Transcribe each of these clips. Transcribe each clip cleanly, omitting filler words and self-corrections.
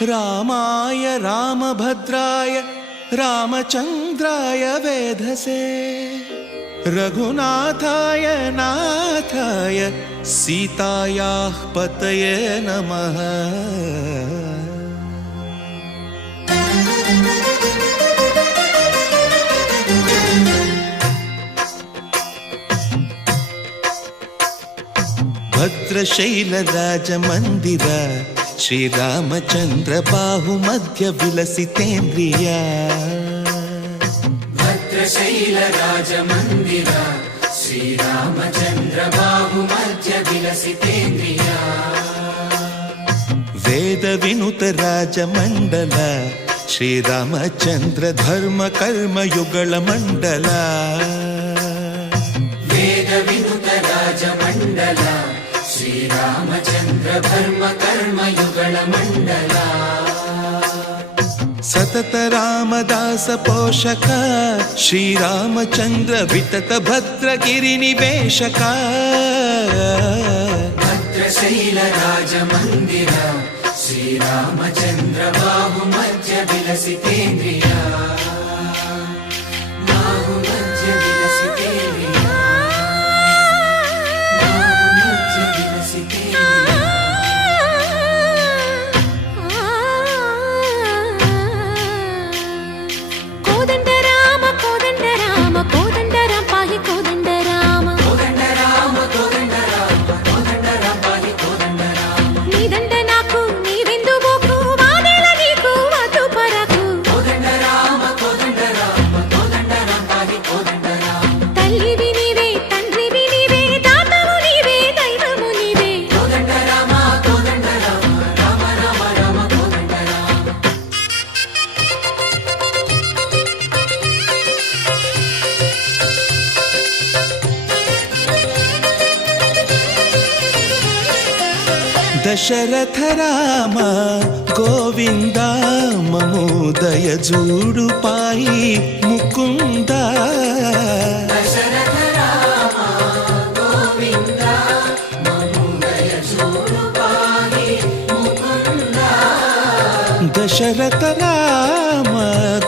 रामाय रामभद्राय रामचन्द्राय वेधसे रघुनाथाय नाथाय सीतायाः पतये नमः। भद्रशैलराजमन्दिर श्रीरामचन्द्र बाहुमध्य विलसितेन्द्रिया। भद्रशैलराजमन्दिर श्रीरामचन्द्र बाहुमध्य विलसितेन्द्रिया। वेदविनुत राजमण्डल श्रीरामचन्द्र धर्म कर्म युगल मण्डल। वेदविनुत राजमण्डल श्रीरामचन्द्र धर्म कर्म युगल मण्डल। सतत रामदास पोषक श्रीरामचन्द्र वितत भद्रगिरि निवेशक। भद्रशैल राजमन्दिर श्रीरामचन्द्र बाहुमध्य विलसितेन्द्रिया। बाहुमध्य विलसितेन्द्रिया। बाहुमध्य विलसितेन्द्रिया। कोदंड राम कोदंड राम कोदंड राम पाहि कोदंड राम। कोदंड राम कोदंड राम कोदंड राम पाहि कोदंड राम। नी दंड नाकु नी विंदु बोकु वादेल नीकु वधु परकु। कोदंड राम पाहि कोदंड राम। तल्लिवि नीवे तंड्रिवि नीवे दातवु नीवे दैवमु नीवे। कोदंड राम राम राम राम कोदंड राम। दशरथ राम गोविंद ममोदय जूडु पाहि मुकुंद। दशरथ राम गोविंद ममोदय जूडु पाहि मुकुंद। दशरथ राम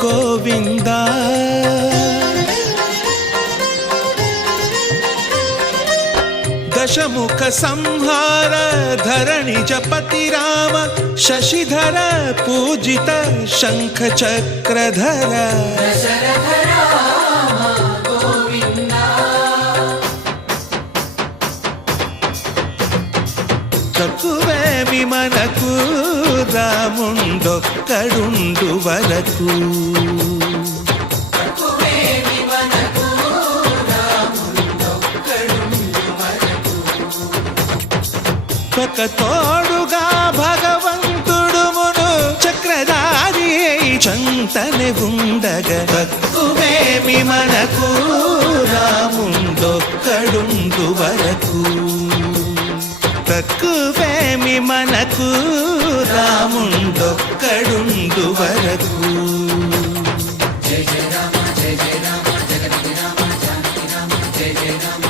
गोविंद दशमुख संहार धरणि जपति राम शशिधर पूजित शंख चक्रधर। दशरथ राम गोविंद। తక్కువేమి మనకు రాముండొక్కడుండు వరకు। తక్కువేమి మనకు రాముండొక్కడుండు వరకు। ఒక తోడుగా భగవంతుడు మును చక్రధారి చంతనే ఉండగా తక్కువేమి మనకు రాముండొక్కడుండు వరకు। తక్కువేమి మనకు రాముండొక్కడుండు వరకు। జయ జయ రామ జగతి రామ జానకి రామ జయ జయ రామ